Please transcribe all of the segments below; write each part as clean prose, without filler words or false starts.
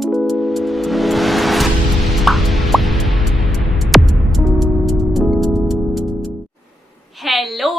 Hello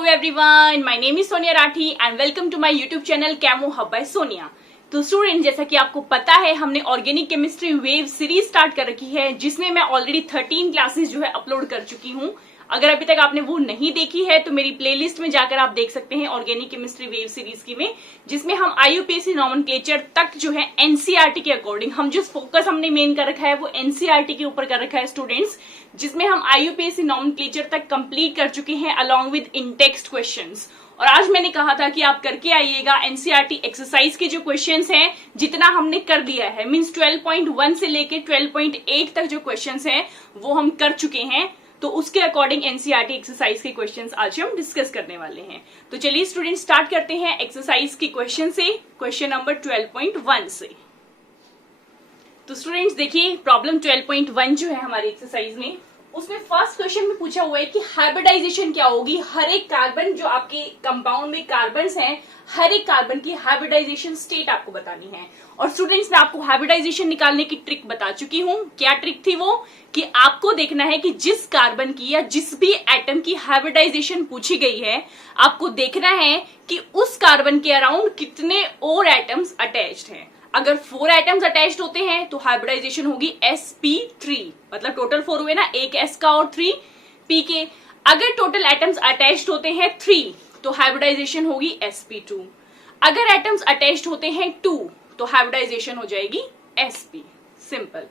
everyone, my name is Sonia Rathi and welcome to my YouTube channel Camo Hub by Sonia। तो student, जैसा कि आपको पता है हमने organic chemistry wave series start कर रखी है, जिसमें मैं ऑलरेडी 13 क्लासेस जो है अपलोड कर चुकी हूँ। अगर अभी तक आपने वो नहीं देखी है तो मेरी प्लेलिस्ट में जाकर आप देख सकते हैं ऑर्गेनिक केमिस्ट्री वेव सीरीज की में, जिसमें हम IUPAC नॉमेनक्लेचर तक जो है NCERT के अकॉर्डिंग हम जो फोकस हमने मेन कर रखा है वो NCERT के ऊपर कर रखा है स्टूडेंट्स, जिसमें हम IUPAC नॉमेनक्लेचर तक कंप्लीट कर चुके हैं along with in text questions. और आज मैंने कहा था कि आप करके आइएगा NCERT एक्सरसाइज के जो क्वेश्चंस हैं जितना हमने कर दिया है, मींस 12.1 से लेके 12.8 तक जो क्वेश्चंस हैं वो हम कर चुके हैं। तो उसके अकॉर्डिंग NCERT एक्सरसाइज के क्वेश्चंस आज हम डिस्कस करने वाले हैं। तो चलिए स्टूडेंट स्टार्ट करते हैं एक्सरसाइज के क्वेश्चन से, क्वेश्चन नंबर 12.1 से। तो स्टूडेंट्स देखिए, प्रॉब्लम 12.1 जो है हमारी एक्सरसाइज में, उसमें फर्स्ट क्वेश्चन में पूछा हुआ है कि हाइब्रिडाइजेशन क्या होगी। हर एक कार्बन जो आपके कंपाउंड में कार्बन्स हैं, हर एक कार्बन की हाइब्रिडाइजेशन स्टेट आपको बतानी है। और स्टूडेंट्स, मैं आपको हाइब्रिडाइजेशन निकालने की ट्रिक बता चुकी हूँ। क्या ट्रिक थी वो? कि आपको देखना है कि जिस कार्बन की या जिस भी एटम की हाइब्रिडाइजेशन पूछी गई है, आपको देखना है कि उस कार्बन के अराउंड कितने और एटम्स अटैच्ड हैं। अगर 4 एटम्स अटैच्ड होते हैं तो हाइब्रिडाइजेशन होगी sp3, मतलब टोटल 4 हुए ना, एक s का और 3 p के। अगर टोटल एटम्स अटैच्ड होते हैं 3 तो हाइब्रिडाइजेशन होगी sp2। अगर एटम्स अटैच्ड होते हैं 2 तो हाइब्रिडाइजेशन हो जाएगी sp। सिंपल,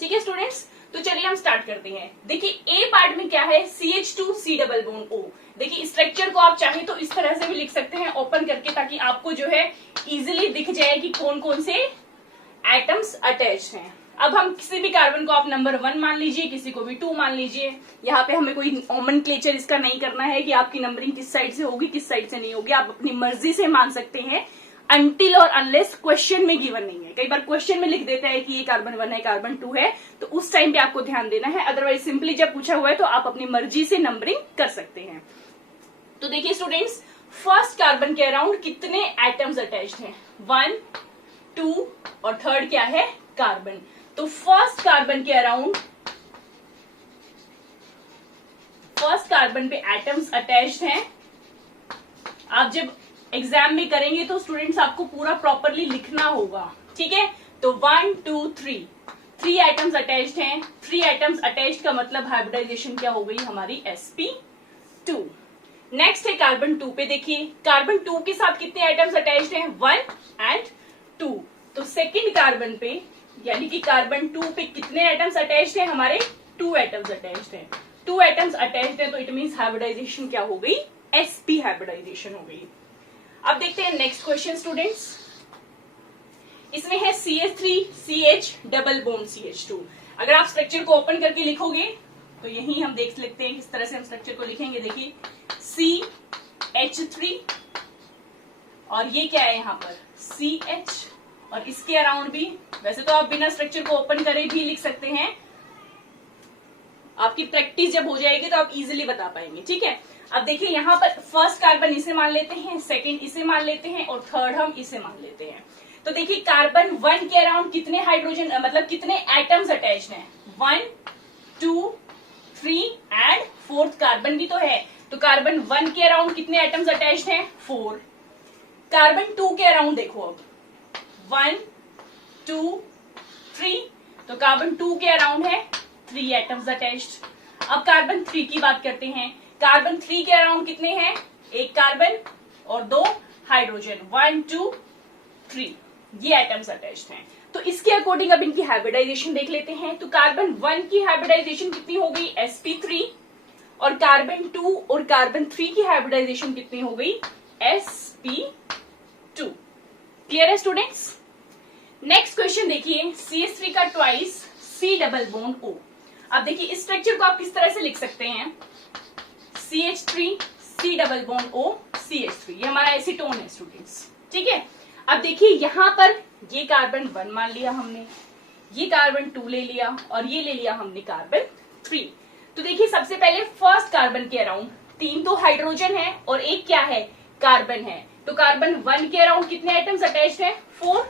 ठीक है स्टूडेंट्स। तो चलिए हम स्टार्ट करते हैं। देखिए ए पार्ट में क्या है, CH2C डबल बॉन्ड O। देखिए स्ट्रक्चर को आप चाहे तो इस तरह से भी लिख सकते हैं ओपन करके, ताकि आपको जो है इजीली दिख जाए कि कौन कौन से एटम्स अटैच हैं। अब हम किसी भी कार्बन को आप नंबर 1 मान लीजिए, किसी को भी 2 मान लीजिए। यहाँ पे हमें कोई नॉमेनक्लेचर इसका नहीं करना है कि आपकी नंबरिंग किस साइड से होगी किस साइड से नहीं होगी, आप अपनी मर्जी से मान सकते हैं, अनटिल और अनलेस क्वेश्चन में गिवन नहीं है। कई बार क्वेश्चन में लिख देता है कि ये कार्बन 1 है कार्बन 2 है, तो उस टाइम पे आपको ध्यान देना है। अदरवाइज सिंपली जब पूछा हुआ है तो आप अपनी मर्जी से नंबरिंग कर सकते हैं। तो देखिए स्टूडेंट्स, फर्स्ट कार्बन के अराउंड कितने एटम्स अटैच्ड हैं? 1, 2 और थर्ड क्या है? कार्बन। तो फर्स्ट कार्बन के अराउंड, फर्स्ट कार्बन पे एटम्स अटैच्ड हैं। आप जब एग्जाम में करेंगे तो स्टूडेंट्स आपको पूरा प्रॉपरली लिखना होगा, ठीक है। तो 1, 2, 3 एटम्स अटैच्ड हैं। 3 एटम्स अटैच्ड का मतलब हाइब्रिडाइजेशन क्या हो गई हमारी? sp2। नेक्स्ट है कार्बन 2 पे। देखिए कार्बन 2 के साथ कितने एटम्स अटैच्ड हैं? 1 एंड 2। तो सेकेंड कार्बन पे, यानी कि कार्बन 2 पे कितने एटम्स अटैच्ड हैं हमारे? 2 एटम्स अटैच्ड हैं। 2 एटम्स अटैच्ड हैं तो इट मींस हाइब्रिडाइजेशन क्या हो गई? sp हाइब्रिडाइजेशन हो गई। अब देखते हैं नेक्स्ट क्वेश्चन स्टूडेंट्स। इसमें है CH3CH डबल बॉन्ड CH2। अगर आप स्ट्रक्चर को ओपन करके लिखोगे तो यही हम देख लेते हैं किस तरह से हम स्ट्रक्चर को लिखेंगे। देखिए CH3 और ये क्या है यहाँ पर? CH, और इसके अराउंड भी, वैसे तो आप बिना स्ट्रक्चर को ओपन करे भी लिख सकते हैं, आपकी प्रैक्टिस जब हो जाएगी तो आप इजीली बता पाएंगे, ठीक है। अब देखिए यहाँ पर फर्स्ट कार्बन इसे मान लेते हैं, सेकंड इसे मान लेते हैं और थर्ड हम इसे मान लेते हैं। तो देखिए कार्बन 1 के अराउंड कितने हाइड्रोजन, मतलब कितने एटम्स अटैच्ड हैं? 1, 2, 3 एंड फोर्थ कार्बन भी तो है। तो कार्बन 1 के अराउंड कितने एटम्स अटैच्ड हैं? 4। कार्बन 2 के अराउंड देखो, अब 1, 2, 3, तो कार्बन 2 के अराउंड है 3 एटम्स अटैच्ड। अब कार्बन 3 की बात करते हैं। कार्बन 3 के अराउंड कितने हैं? एक कार्बन और 2 हाइड्रोजन, 1, 2, 3 ये एटम्स अटैच्ड हैं। तो इसके अकॉर्डिंग अब इनकी हाइब्रिडाइजेशन देख लेते हैं। तो कार्बन 1 की हाइब्रिडाइजेशन कितनी हो गई? sp3। और कार्बन 2 और कार्बन 3 की हाइब्रिडाइजेशन कितनी हो गई? sp2। क्लियर है स्टूडेंट्स? नेक्स्ट क्वेश्चन देखिए, CH3 का twice C double bond O। अब देखिए इस स्ट्रक्चर को आप किस तरह से लिख सकते हैं? CH3 C double bond O CH3, ये हमारा एसीटोन है स्टूडेंट्स, ठीक है। अब देखिए यहाँ पर ये कार्बन 1 मान लिया हमने, ये कार्बन 2 ले लिया और ये ले लिया हमने कार्बन 3। तो देखिए सबसे पहले फर्स्ट कार्बन के अराउंड 3 तो हाइड्रोजन है और एक क्या है? कार्बन है। तो कार्बन 1 के अराउंड कितने एटम्स अटैच्ड हैं? 4।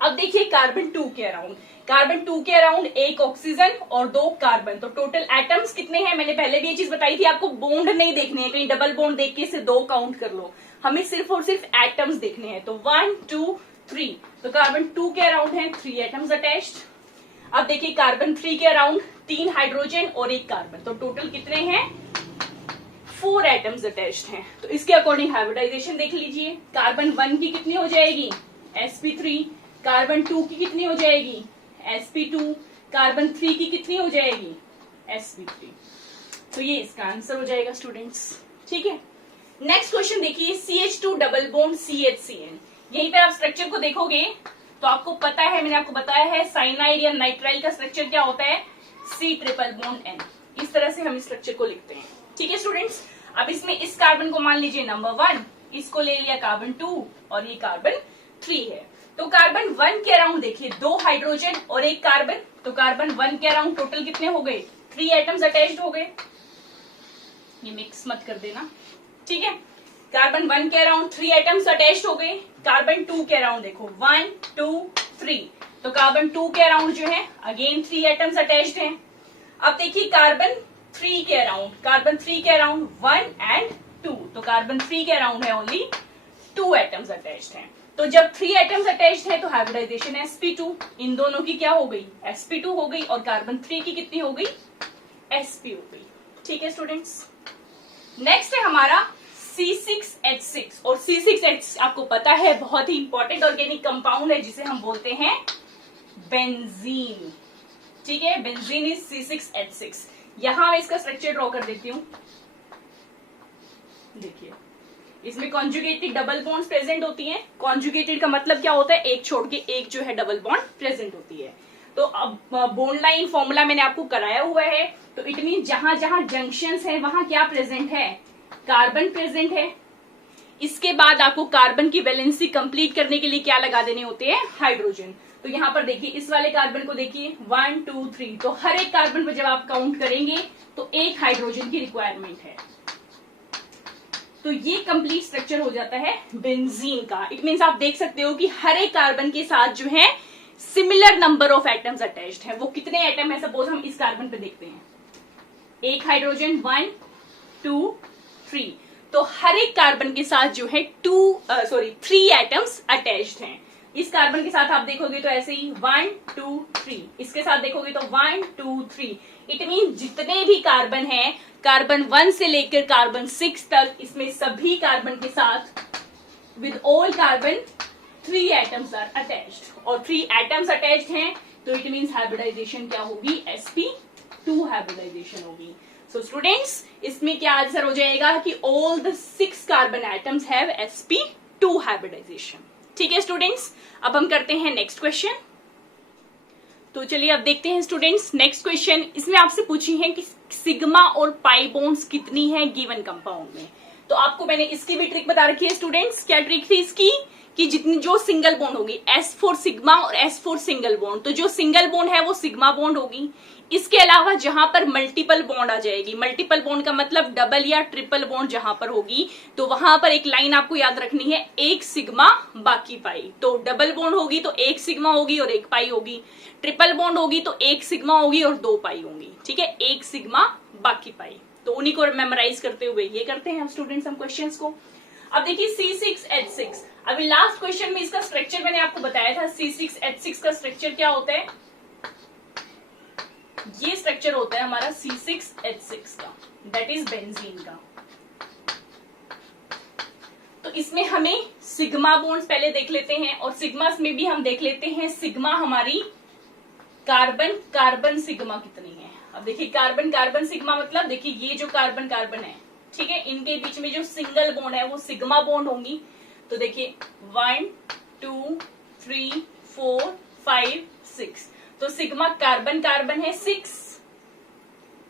अब देखिए कार्बन 2 के अराउंड, कार्बन 2 के अराउंड एक ऑक्सीजन और 2 कार्बन, तो टोटल एटम्स कितने हैं? मैंने पहले भी ये चीज बताई थी आपको, बॉन्ड नहीं देखने हैं, कहीं डबल बॉन्ड देख के इसे 2 काउंट कर लो, हमें सिर्फ और सिर्फ एटम्स देखने हैं। तो 1 2 3, तो कार्बन 2 के अराउंड है 3 एटम्स अटैच्ड। अब देखिए कार्बन 3 के अराउंड 3 हाइड्रोजन और 1 कार्बन, तो टोटल कितने हैं? 4 एटम्स अटैच्ड हैं। तो इसके अकॉर्डिंग हाइब्रिडाइजेशन देख लीजिए, कार्बन 1 की कितनी हो जाएगी? sp3, कार्बन 2 की कितनी हो जाएगी? sp2, कार्बन 3 की कितनी हो जाएगी? sp3। तो ये इसका आंसर हो जाएगा स्टूडेंट्स, ठीक है। नेक्स्ट क्वेश्चन देखिए, CH2 डबल बॉन्ड CHCN। यहीं पे आप स्ट्रक्चर को देखोगे तो आपको पता है, मैंने आपको बताया है साइनाइड या नाइट्राइल का स्ट्रक्चर क्या होता है? C triple bond N। इस तरह से हम इस स्ट्रक्चर को लिखते हैं, ठीक है स्टूडेंट्स। अब इसमें इस कार्बन को मान लीजिए नंबर 1, इसको ले लिया कार्बन 2 और ये कार्बन 3 है। तो कार्बन 1 के अराउंड देखिए 2 हाइड्रोजन और 1 कार्बन, तो कार्बन 1 के अराउंड टोटल कितने हो गए? 3 एटम्स अटैच्ड हो गए। ये मिक्स मत कर देना, ठीक है। कार्बन 1 के अराउंड 3 एटम्स अटैच्ड हो गए। कार्बन 2 के अराउंड देखो 1 2 3, तो कार्बन 2 के अराउंड जो है अगेन 3 एटम्स अटैच्ड हैं। अब देखिए कार्बन 3 के अराउंड, कार्बन 3 के अराउंड 1 एंड 2, तो कार्बन 3 के अराउंड है ओनली 2 एटम्स अटैच्ड हैं। तो जब 3 एटम्स अटैच्ड है तो हाइब्रिडाइजेशन sp2, इन दोनों की क्या हो गई? sp2 हो गई, और कार्बन 3 की कितनी हो गई? sp हो गई, ठीक है स्टूडेंट्स। नेक्स्ट है हमारा C6H6, और C6H आपको पता है बहुत ही इंपॉर्टेंट ऑर्गेनिक कंपाउंड है जिसे हम बोलते हैं बेंजीन, ठीक है। Benzene is C6H6। यहां मैं इसका स्ट्रक्चर ड्रॉ कर देती हूं। देखिए इसमें कॉन्जुगेटेड डबल बॉन्ड्स प्रेजेंट होती हैं। कॉन्जुगेटेड का मतलब क्या होता है? एक छोड़ के एक जो है डबल बॉन्ड प्रेजेंट होती है। तो अब बॉन्ड लाइन फॉर्मूला मैंने आपको कराया हुआ है, तो इट मीन जहां जहां जंक्शंस है वहां क्या प्रेजेंट है? कार्बन प्रेजेंट है। इसके बाद आपको कार्बन की वैलेंसी कंप्लीट करने के लिए क्या लगा देने होते हैं? हाइड्रोजन। तो यहाँ पर देखिए इस वाले कार्बन को देखिए 1 2 3, तो हर एक कार्बन पर जब आप काउंट करेंगे तो एक हाइड्रोजन की रिक्वायरमेंट है। तो ये कंप्लीट स्ट्रक्चर हो जाता है बेंजीन का। इट मीन्स आप देख सकते हो कि हर एक कार्बन के साथ जो है similar number of atoms attached है। वो कितने एटम है? सपोज हम इस कार्बन पे देखते हैं, एक हाइड्रोजन 1 2 3, तो हर एक कार्बन के साथ जो है 3 एटम्स अटैच्ड हैं। इस कार्बन के साथ आप देखोगे तो ऐसे ही 1 2 3, इसके साथ देखोगे तो 1 2 3। इट मीन जितने भी कार्बन हैं, कार्बन 1 से लेकर कार्बन 6 तक, इसमें सभी कार्बन के साथ with all carbon 3 atoms are attached, और 3 एटम्स अटैच्ड हैं तो इट मीन्स हाइब्रिडाइजेशन क्या होगी? sp2 हाइब्रिडाइजेशन होगी। सो स्टूडेंट्स इसमें क्या आंसर हो जाएगा कि all the 6 carbon atoms have sp2 hybridisation, ठीक है स्टूडेंट्स। अब हम करते हैं नेक्स्ट क्वेश्चन। तो चलिए अब देखते हैं स्टूडेंट्स नेक्स्ट क्वेश्चन। इसमें आपसे पूछी है कि सिग्मा और पाई बॉन्ड्स कितनी है गिवन कंपाउंड में। तो आपको मैंने इसकी भी ट्रिक बता रखी है स्टूडेंट्स। क्या ट्रिक थी इसकी? कि जितनी जो सिंगल बॉन्ड होगी, S फॉर सिग्मा और S फॉर सिंगल बॉन्ड, तो जो सिंगल बॉन्ड है वो सिग्मा बॉन्ड होगी। इसके अलावा जहां पर मल्टीपल बॉन्ड आ जाएगी, मल्टीपल बॉन्ड का मतलब डबल या ट्रिपल बॉन्ड जहां पर होगी, तो वहां पर एक लाइन आपको याद रखनी है, एक सिग्मा बाकी पाई। तो डबल बॉन्ड होगी तो एक सिग्मा होगी और एक पाई होगी, ट्रिपल बॉन्ड होगी तो एक सिग्मा होगी और 2 पाई होंगी, ठीक है। एक सिग्मा बाकी पाई, तो उन्हीं को मेमोराइज करते हुए ये करते हैं हम स्टूडेंट्स हम क्वेश्चंस को। अब देखिए C6H6, अभी लास्ट क्वेश्चन में इसका स्ट्रक्चर मैंने आपको बताया था। C6H6 का स्ट्रक्चर क्या होता है? ये स्ट्रक्चर होता है हमारा C6H6 का, दैट इज बेंजीन का। तो इसमें हमें सिग्मा बॉन्ड्स पहले देख लेते हैं, और सिग्मा में भी हम देख लेते हैं सिग्मा हमारी कार्बन कार्बन सिग्मा कितनी है। अब देखिए कार्बन कार्बन सिग्मा मतलब देखिए ये जो कार्बन कार्बन है, ठीक है, इनके बीच में जो सिंगल बॉन्ड है वो सिग्मा बॉन्ड होंगी। तो देखिए 1 2 3 4 5 6, तो सिग्मा कार्बन कार्बन है 6।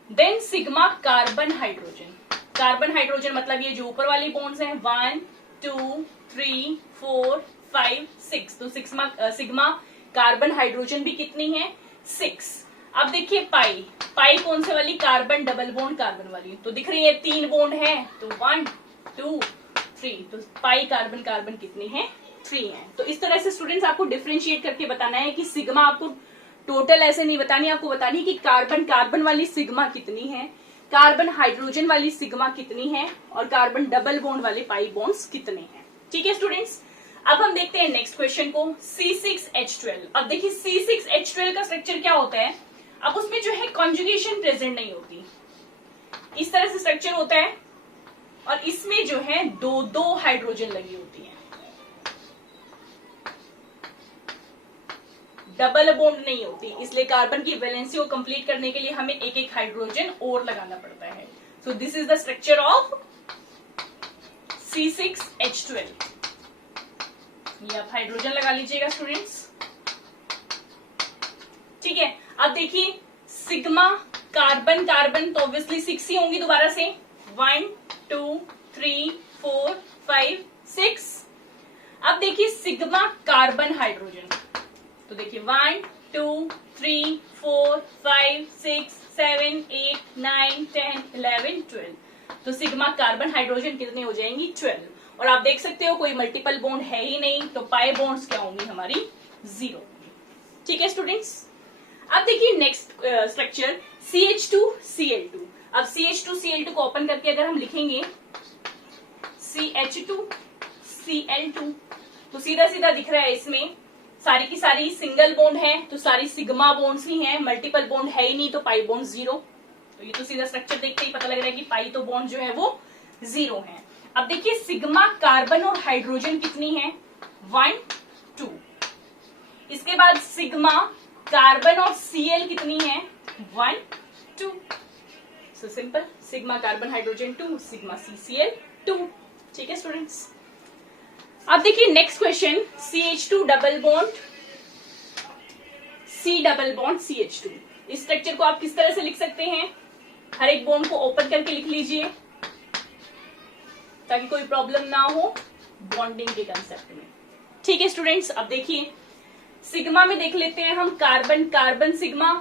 Then sigma carbon hydrogen, carbon hydrogen मतलब ये जो ऊपर वाली बॉन्ड्स हैं 1 2 3 4 5 6, तो सिग्मा कार्बन हाइड्रोजन भी कितनी है? 6। अब देखिए पाई, पाई कौन से वाली? कार्बन डबल बॉन्ड कार्बन वाली। तो दिख रही है 3 बॉन्ड है, तो 1 2 3, तो पाई कार्बन कार्बन कितनी है? 3 है। तो इस तरह से स्टूडेंट्स आपको डिफरेंशिएट करके बताना है कि सिग्मा आपको टोटल ऐसे नहीं बतानी, आपको बतानी है कि कार्बन कार्बन वाली सिग्मा कितनी है, कार्बन हाइड्रोजन वाली सिग्मा कितनी है, और कार्बन डबल बॉन्ड वाले पाई बॉन्ड्स कितने हैं। ठीक है स्टूडेंट्स, अब हम देखते हैं नेक्स्ट क्वेश्चन को, C6H12। अब देखिए C6H12 का स्ट्रक्चर क्या होता है, अब उसमें जो है कॉन्जुगेशन प्रेजेंट नहीं होती, इस तरह से स्ट्रक्चर होता है, और इसमें जो है दो दो हाइड्रोजन लगी होती है, डबल बॉन्ड नहीं होती, इसलिए कार्बन की वैलेंसी को कंप्लीट करने के लिए हमें एक एक हाइड्रोजन और लगाना पड़ता है। So this is the structure of C6H12। ये आप हाइड्रोजन लगा लीजिएगा स्टूडेंट्स। ठीक है, अब देखिए सिग्मा कार्बन कार्बन तो ऑब्वियसली 6 ही होंगी दोबारा से, 1 2 3 4 5 6। अब देखिए सिग्मा कार्बन हाइड्रोजन, तो देखिए 1 2 3 4 5 6 7 8 9 10 11 12। तो सिग्मा कार्बन हाइड्रोजन कितने हो जाएंगी, 12। और आप देख सकते हो कोई मल्टीपल बॉन्ड है ही नहीं, तो पाई बॉन्ड्स क्या होंगी हमारी, 0। ठीक है स्टूडेंट्स, अब देखिए नेक्स्ट स्ट्रक्चर CH2Cl2। अब CH2Cl2 को ओपन करके अगर हम लिखेंगे CH2Cl2, तो सीधा सीधा दिख रहा है इसमें सारी की सारी सिंगल बॉन्ड है, तो सारी सिग्मा बॉन्ड्स ही हैं, मल्टीपल बॉन्ड है ही नहीं, तो पाई बॉन्ड 0। तो ये तो सीधा स्ट्रक्चर देखते ही पता लग रहा है कि पाई तो बॉन्ड जो है वो 0 है। अब देखिए सिग्मा कार्बन और हाइड्रोजन कितनी है, 1 2। इसके बाद सिग्मा कार्बन और Cl कितनी है, 1 2। So simple, sigma carbon hydrogen 2, sigma CCl 2। ठीक है स्टूडेंट्स, अब देखिए next question, CH2 double bond C double bond CH2। इस स्ट्रक्चर को आप किस तरह से लिख सकते हैं, हर एक बॉन्ड को ओपन करके लिख लीजिए ताकि कोई प्रॉब्लम ना हो बॉन्डिंग के कंसेप्ट में। ठीक है स्टूडेंट्स, अब देखिए सिग्मा में देख लेते हैं हम कार्बन कार्बन सिग्मा,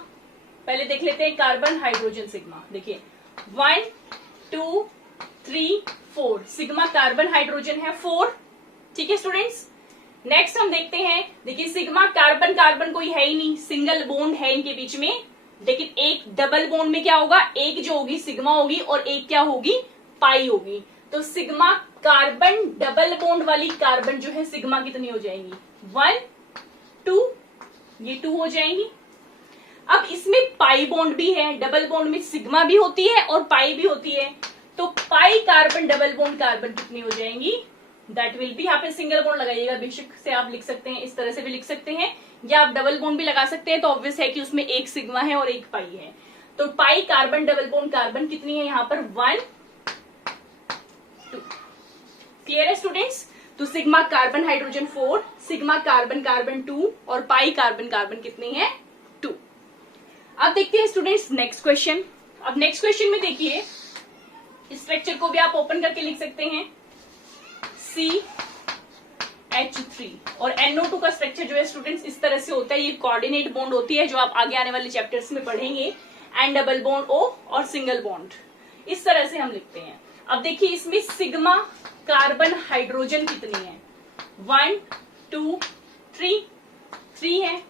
पहले देख लेते हैं कार्बन हाइड्रोजन सिग्मा। देखिए 1 2 3 4, सिग्मा कार्बन हाइड्रोजन है 4। ठीक है स्टूडेंट्स, नेक्स्ट हम देखते हैं, देखिए सिग्मा कार्बन कार्बन कोई है ही नहीं, सिंगल बॉन्ड है इनके बीच में, लेकिन एक डबल बॉन्ड में क्या होगा, एक जो होगी सिग्मा होगी और एक क्या होगी, पाई होगी। तो सिग्मा कार्बन डबल बॉन्ड वाली कार्बन जो है सिग्मा कितनी हो जाएंगी, 1 2, ये 2 हो जाएंगी। अब इसमें पाई बॉन्ड भी है, डबल बॉन्ड में सिग्मा भी होती है और पाई भी होती है, तो पाई कार्बन डबल बॉन्ड कार्बन कितनी हो जाएंगी, दैट विल बी, यहाँ पे सिंगल बॉन्ड लगाइएगा, बेशक से आप लिख सकते हैं, इस तरह से भी लिख सकते हैं, या आप डबल बॉन्ड भी लगा सकते हैं, तो ऑब्वियस है कि उसमें एक सिग्मा है और एक पाई है। तो पाई कार्बन डबल बॉन्ड कार्बन कितनी है यहाँ पर, 1 2। क्लियर है स्टूडेंट्स, तो sigma carbon hydrogen 4, sigma carbon carbon 2 और पाई कार्बन कार्बन कितनी है, 2। अब देखते हैं स्टूडेंट्स नेक्स्ट क्वेश्चन। अब नेक्स्ट क्वेश्चन में देखिए इस स्ट्रक्चर को भी आप ओपन करके लिख सकते हैं, CH3 और NO2 का स्ट्रक्चर जो है स्टूडेंट्स इस तरह से होता है, ये कोऑर्डिनेट बॉन्ड होती है जो आप आगे आने वाले चैप्टर्स में पढ़ेंगे, एंड डबल बॉन्ड O और सिंगल बॉन्ड, इस तरह से हम लिखते हैं। अब देखिए इसमें सिग्मा कार्बन हाइड्रोजन कितनी है, 1 2 3 3 है।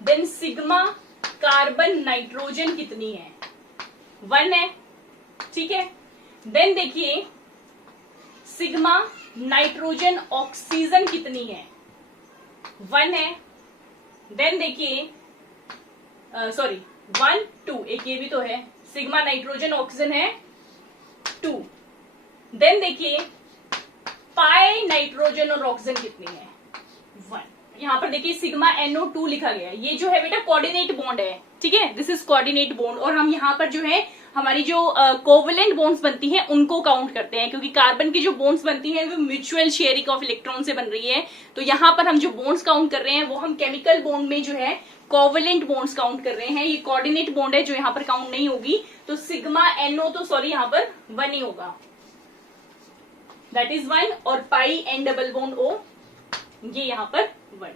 देन सिग्मा कार्बन नाइट्रोजन कितनी है, 1 है। ठीक है, देन देखिए सिग्मा नाइट्रोजन ऑक्सीजन कितनी है, 1 है। देन देखिए 1 2, एक ये भी तो है, सिग्मा नाइट्रोजन ऑक्सीजन है 2। देन देखिए पाई नाइट्रोजन और ऑक्सीजन कितनी है, 1। यहाँ पर देखिए सिग्मा NO2 लिखा गया है, ये जो है बेटा कोऑर्डिनेट बॉन्ड है, ठीक है, दिस इज कोऑर्डिनेट बॉन्ड, और हम यहाँ पर जो है हमारी जो कोवेलेंट बॉन्ड्स बनती हैं उनको काउंट करते हैं, क्योंकि कार्बन की जो बॉन्ड्स बनती हैं वो म्यूचुअल शेयरिंग ऑफ इलेक्ट्रॉन से बन रही है। तो यहाँ पर हम जो बॉन्ड्स काउंट कर रहे हैं वो हम केमिकल बॉन्ड में जो है कोवेलेंट बॉन्ड्स काउंट कर रहे हैं, ये कोऑर्डिनेट बॉन्ड है जो यहाँ पर काउंट नहीं होगी। तो सिग्मा NO तो सॉरी यहाँ पर 1 ही होगा, दैट इज 1, और पाई N डबल बॉन्ड O ये यहाँ पर 1।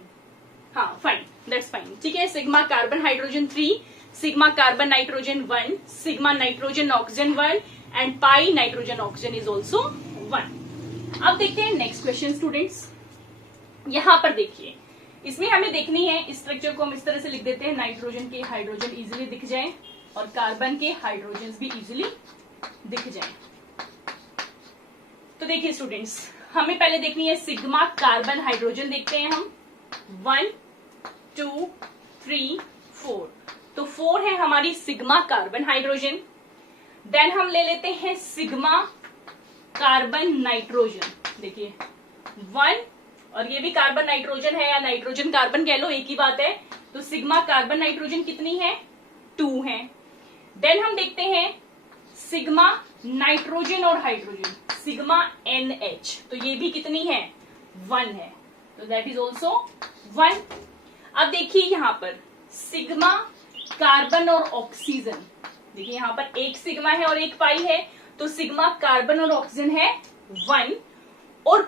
हाँ फाइन, दैट्स फाइन। ठीक है, sigma carbon hydrogen 3, sigma carbon nitrogen 1, sigma nitrogen oxygen 1 and pi nitrogen oxygen is also 1। अब देखते हैं नेक्स्ट क्वेश्चन स्टूडेंट्स। यहां पर देखिए, इसमें हमें देखनी है, इस स्ट्रक्चर को हम इस तरह से लिख देते हैं, नाइट्रोजन के हाइड्रोजन इजीली दिख जाए और कार्बन के हाइड्रोजन भी इजीली दिख जाए। तो देखिए स्टूडेंट्स, हमें पहले देखनी है सिग्मा कार्बन हाइड्रोजन, देखते हैं हम 1 2 3 4। तो 4 है हमारी सिग्मा कार्बन हाइड्रोजन। देन हम ले लेते हैं सिग्मा कार्बन नाइट्रोजन, देखिए 1, और ये भी कार्बन नाइट्रोजन है या नाइट्रोजन कार्बन कह लो, एक ही बात है। तो सिग्मा कार्बन नाइट्रोजन कितनी है, 2 है। देन हम देखते हैं सिग्मा नाइट्रोजन और हाइड्रोजन, सिग्मा NH, तो ये भी कितनी है, 1 है, तो दैट इज ऑल्सो 1। अब देखिए यहां पर सिग्मा कार्बन और ऑक्सीजन, देखिए यहां पर एक सिग्मा है और एक पाई है, तो सिग्मा कार्बन और ऑक्सीजन है 1, और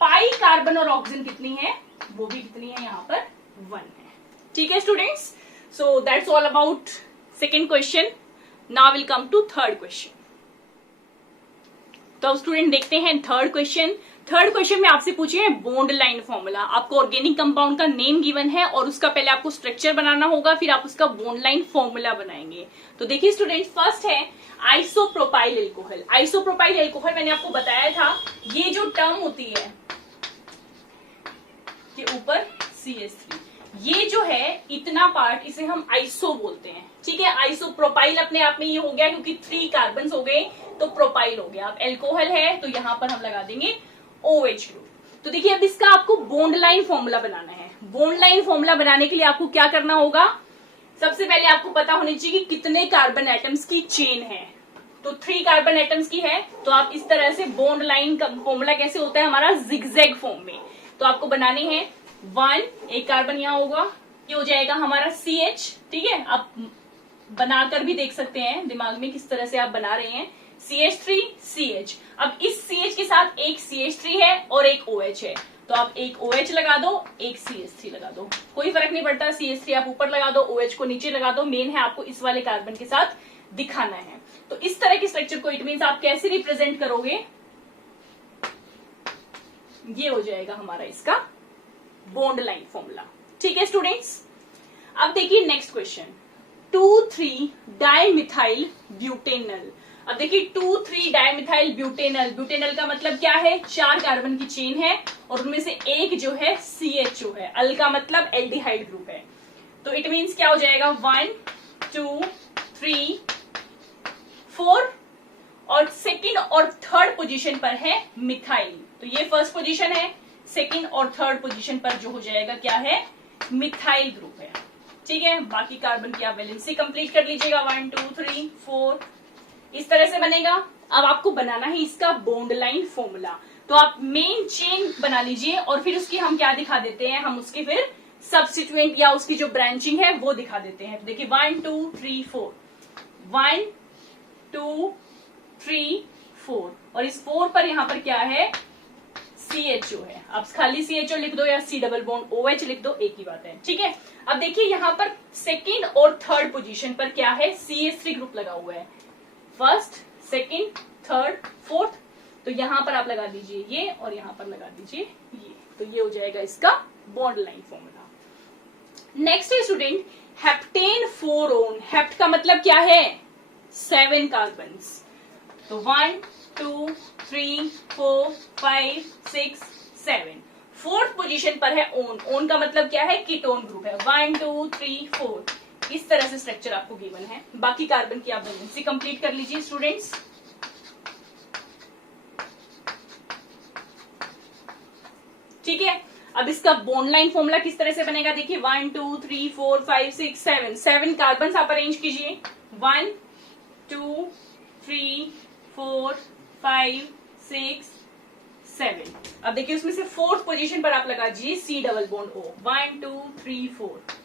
पाई कार्बन और ऑक्सीजन कितनी है, वो भी कितनी है, यहां पर 1 है। ठीक है students, so that's all about second question. Now will come to third question. तो स्टूडेंट देखते हैं थर्ड क्वेश्चन। थर्ड क्वेश्चन में आपसे पूछे हैं बॉन्ड लाइन फॉर्मूला। आपको ऑर्गेनिक कंपाउंड का नेम गिवन है और उसका पहले आपको स्ट्रक्चर बनाना होगा, फिर आप उसका बॉन्ड लाइन फॉर्मूला बनाएंगे। तो देखिए स्टूडेंट, फर्स्ट है आइसोप्रोपाइल एल्कोहल। आइसोप्रोपाइल एल्कोहल मैंने आपको बताया था, ये जो टर्म होती है के ऊपर CH3, ये जो है इतना पार्ट, इसे हम आइसो बोलते हैं। ठीक है, आइसोप्रोपाइल अपने आप में ये हो गया क्योंकि 3 कार्बन हो गए तो प्रोपाइल हो गया। अब एल्कोहल है तो यहां पर हम लगा देंगे OH ग्रुप। तो देखिए अब इसका आपको बॉन्ड लाइन फॉर्मूला बनाना है। बॉन्ड लाइन फॉर्मूला बनाने के लिए आपको क्या करना होगा, सबसे पहले आपको पता होनी चाहिए कि कितने कार्बन एटम्स की चेन है। तो 3 कार्बन एटम्स की है, तो आप इस तरह से बॉन्ड लाइन का फॉर्मूला कैसे होता है हमारा, जिगजैग फॉर्म में। तो आपको बनाने हैं 1, एक कार्बन यहां होगा, ये हो जाएगा हमारा CH। ठीक है, आप बनाकर भी देख सकते हैं दिमाग में किस तरह से आप बना रहे हैं, CH3 CH। अब इस CH के साथ एक CH3 है और एक OH है, तो आप एक OH लगा दो, एक CH3 लगा दो, कोई फर्क नहीं पड़ता। CH3 आप ऊपर लगा दो, OH को नीचे लगा दो, मेन है आपको इस वाले कार्बन के साथ दिखाना है। तो इस तरह के स्ट्रक्चर को इट मींस आप कैसे रिप्रेजेंट करोगे, ये हो जाएगा हमारा इसका बॉन्ड लाइन फॉर्मूला। ठीक है स्टूडेंट्स, अब देखिए नेक्स्ट क्वेश्चन, 2,3 डाइमिथाइल ब्यूटेनल। अब देखिए 2,3 डाइमिथाइल ब्यूटेनल, ब्यूटेनल का मतलब क्या है, 4 कार्बन की चेन है और उनमें से एक जो है CHO है, अल का मतलब एल्डिहाइड ग्रुप है। तो इट मींस क्या हो जाएगा, 1 2 3 4, और सेकंड और थर्ड पोजीशन पर है मिथाइल। तो ये फर्स्ट पोजीशन है, सेकंड और थर्ड पोजीशन पर जो हो जाएगा क्या है, मिथाइल ग्रुप है। ठीक है, बाकी कार्बन की आप वैलेंसी कंप्लीट कर लीजिएगा, 1 2 3 4, इस तरह से बनेगा। अब आपको बनाना है इसका बॉन्ड लाइन फॉर्मूला। तो आप मेन चेन बना लीजिए और फिर उसकी हम क्या दिखा देते हैं, हम उसके फिर सब्स्टिट्यूएंट या उसकी जो ब्रांचिंग है वो दिखा देते हैं। तो देखिए 1 2 3 4, 1 2 3 4, और इस 4 पर यहां पर क्या है, CHO है। आप खाली CHO लिख दो या C डबल बॉन्ड OH लिख दो, एक ही बात है। ठीक है, अब देखिए यहां पर सेकंड और थर्ड पोजीशन पर क्या है, CH3 ग्रुप लगा हुआ है, फर्स्ट सेकंड थर्ड फोर्थ। तो यहां पर आप लगा दीजिए ये और यहां पर लगा दीजिए ये, तो ये हो जाएगा इसका बॉन्ड लाइन फॉर्मूला। नेक्स्ट है स्टूडेंट हेप्टेन 4 ओन। हेप्ट का मतलब क्या है, 7 कार्बन्स। तो 1 2 3 4 5 6 7, फोर्थ पोजीशन पर है ओन। ओन का मतलब क्या है, कीटोन ग्रुप है, 1 2 3 4। इस तरह से स्ट्रक्चर आपको गिवन है। बाकी कार्बन की आप वैलेंसी कंप्लीट कर लीजिए स्टूडेंट्स। ठीक है, अब इसका बॉन्ड लाइन फॉर्मूला किस तरह से बनेगा, देखिए 1 2 3 4 5 6 7, 7 कार्बन आप अरेंज कीजिए, 1 2 3 4 5 6 7। अब देखिए उसमें से फोर्थ पोजीशन पर आप लगा दीजिए C डबल बॉन्ड O, 1 2 3 4।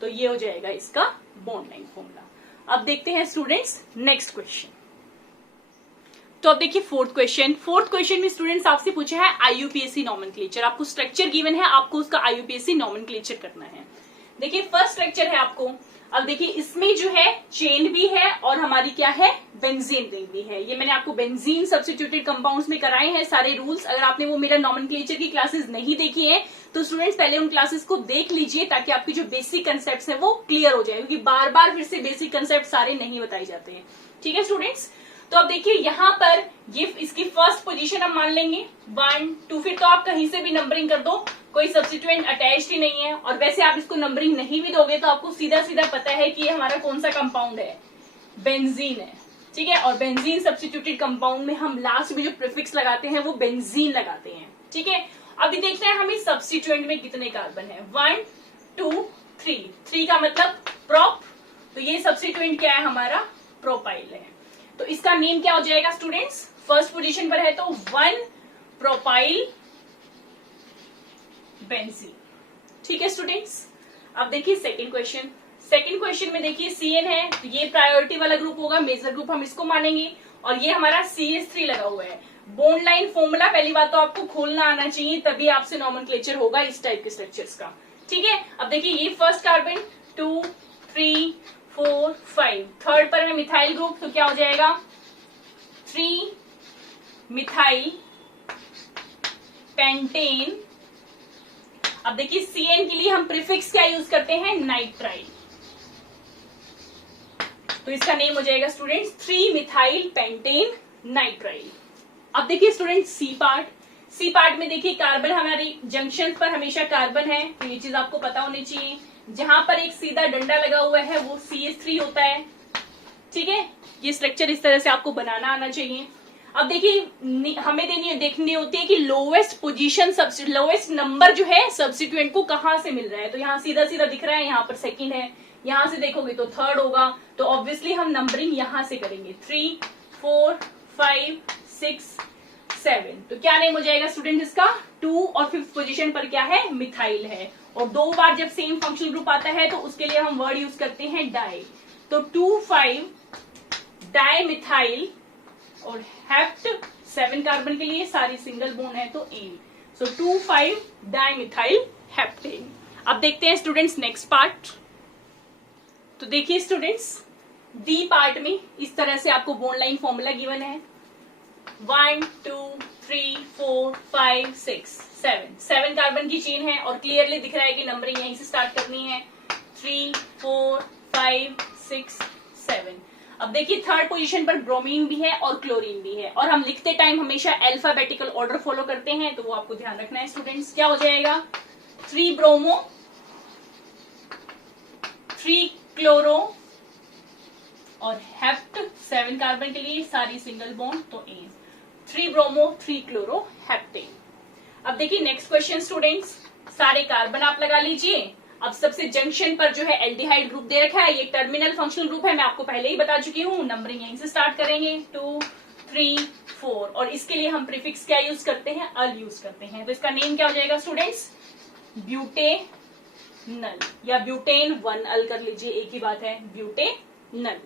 तो ये हो जाएगा इसका बॉन्ड लाइन फॉर्मूला। अब देखते हैं स्टूडेंट्स नेक्स्ट क्वेश्चन। तो अब देखिए फोर्थ क्वेश्चन में स्टूडेंट्स आपसे पूछा है IUPAC नॉमेनक्लेचर। आपको स्ट्रक्चर गिवन है, आपको उसका IUPAC नॉमेनक्लेचर करना है। देखिए फर्स्ट स्ट्रक्चर है आपको। अब देखिए इसमें जो है चेन भी है और हमारी क्या है, बेंजीन रिंग भी है। ये मैंने आपको बेंजीन सब्स्टिट्यूटेड कंपाउंड्स में कराए हैं सारे रूल्स। अगर आपने वो मेरा नॉमेनक्लेचर की क्लासेस नहीं देखी है तो स्टूडेंट्स पहले उन क्लासेस को देख लीजिए, ताकि आपकी जो बेसिक कंसेप्ट है वो क्लियर हो जाए, क्योंकि बार बार फिर से बेसिक कंसेप्ट सारे नहीं बताए जाते हैं। ठीक है स्टूडेंट्स, तो अब देखिए यहाँ पर ये इसकी फर्स्ट पोजीशन हम मान लेंगे 1 2, फिर तो आप कहीं से भी नंबरिंग कर दो, कोई सब्स्टिट्यूएंट अटैच्ड ही नहीं है। और वैसे आप इसको नंबरिंग नहीं भी दोगे तो आपको सीधा सीधा पता है कि ये हमारा कौन सा कंपाउंड है, बेंजीन है। ठीक है, और बेंजीन सब्स्टिट्यूटेड कंपाउंड में हम लास्ट में जो प्रीफिक्स लगाते हैं वो बेंजीन लगाते हैं। ठीक है, अभी देखते हैं हमें सब्स्टिट्यूएंट में कितने कार्बन है। 1 2 3, 3 का मतलब प्रोप, तो ये सब्स्टिट्यूएंट क्या है हमारा, प्रोपाइल है। तो इसका नेम क्या हो जाएगा स्टूडेंट्स, फर्स्ट पोजीशन पर है तो 1 प्रोपाइल बेंजीन। ठीक है स्टूडेंट्स, अब देखिए सेकंड क्वेश्चन। सेकंड क्वेश्चन में देखिए CN है, तो ये प्रायोरिटी वाला ग्रुप होगा, मेजर ग्रुप हम इसको मानेंगे। और ये हमारा CH3 लगा हुआ है। बॉन्ड लाइन फॉर्मूला पहली बात तो आपको खोलना आना चाहिए, तभी आपसे नॉमेनक्लेचर होगा इस टाइप के स्ट्रक्चर्स का। ठीक है, अब देखिए ये फर्स्ट कार्बन 2 3 4 5, थर्ड पर है मिथाइल ग्रुप, तो क्या हो जाएगा 3 मिथाइल पेंटेन। अब देखिए CN के लिए हम प्रीफिक्स क्या यूज करते हैं, नाइट्राइल, तो इसका नेम हो जाएगा स्टूडेंट्स 3 मिथाइल पेंटेन नाइट्राइल। अब देखिए स्टूडेंट सी पार्ट में देखिए कार्बन हमारी जंक्शन पर हमेशा कार्बन है, तो ये चीज आपको पता होनी चाहिए। जहां पर एक सीधा डंडा लगा हुआ है वो CH3 होता है। ठीक है, ये स्ट्रक्चर इस तरह से आपको बनाना आना चाहिए। अब देखिए हमें देखनी होती है कि लोवेस्ट पोजीशन लोवेस्ट नंबर जो है सब्स्टिट्यूएंट को कहां से मिल रहा है। तो यहाँ सीधा सीधा दिख रहा है, यहाँ पर सेकंड है, यहां से देखोगे तो थर्ड होगा, तो ऑब्वियसली हम नंबरिंग यहां से करेंगे 3 4 5 6 7। तो क्या नेम हो जाएगा स्टूडेंट इसका, 2 और 5th पोजीशन पर क्या है, मिथाइल है। और 2 बार जब सेम फंक्शनल ग्रुप आता है तो उसके लिए हम वर्ड यूज करते हैं डाई, तो 2 5 डाई मिथाइल। और हेप्ट 7 कार्बन के लिए सारी सिंगल बोन है तो एन, सो 2 5 डाई मिथाइल हेप्टेन। अब देखते हैं स्टूडेंट्स नेक्स्ट पार्ट। तो देखिए स्टूडेंट्स डी पार्ट में इस तरह से आपको बॉन्ड लाइन फॉर्मूला गिवन है 1 2 3 4 5 6 7 कार्बन की चेन है और क्लियरली दिख रहा है कि नंबरिंग यहीं से स्टार्ट करनी है 3 4 5 6 7। अब देखिए थर्ड पोजीशन पर ब्रोमीन भी है और क्लोरीन भी है, और हम लिखते टाइम हमेशा अल्फाबेटिकल ऑर्डर फॉलो करते हैं, तो वो आपको ध्यान रखना है स्टूडेंट्स। क्या हो जाएगा 3 ब्रोमो 3 क्लोरो और हेप्ट 7 कार्बन के लिए सारी सिंगल बॉन्ड तो एन, 3 ब्रोमो 3 क्लोरो हेप्टेन। अब देखिए नेक्स्ट क्वेश्चन स्टूडेंट्स, सारे कार्बन आप लगा लीजिए। अब सबसे जंक्शन पर जो है एल्डिहाइड ग्रुप दे रखा है, ये टर्मिनल फंक्शनल ग्रुप है, मैं आपको पहले ही बता चुकी हूँ। नंबरिंग यहीं से स्टार्ट करेंगे 2 3 4, और इसके लिए हम प्रीफिक्स क्या यूज करते हैं, अल यूज करते हैं। तो इसका नेम क्या हो जाएगा स्टूडेंट्स, ब्यूटेनल या ब्यूटेन 1 अल कर लीजिए, एक ही बात है, ब्यूटेनल।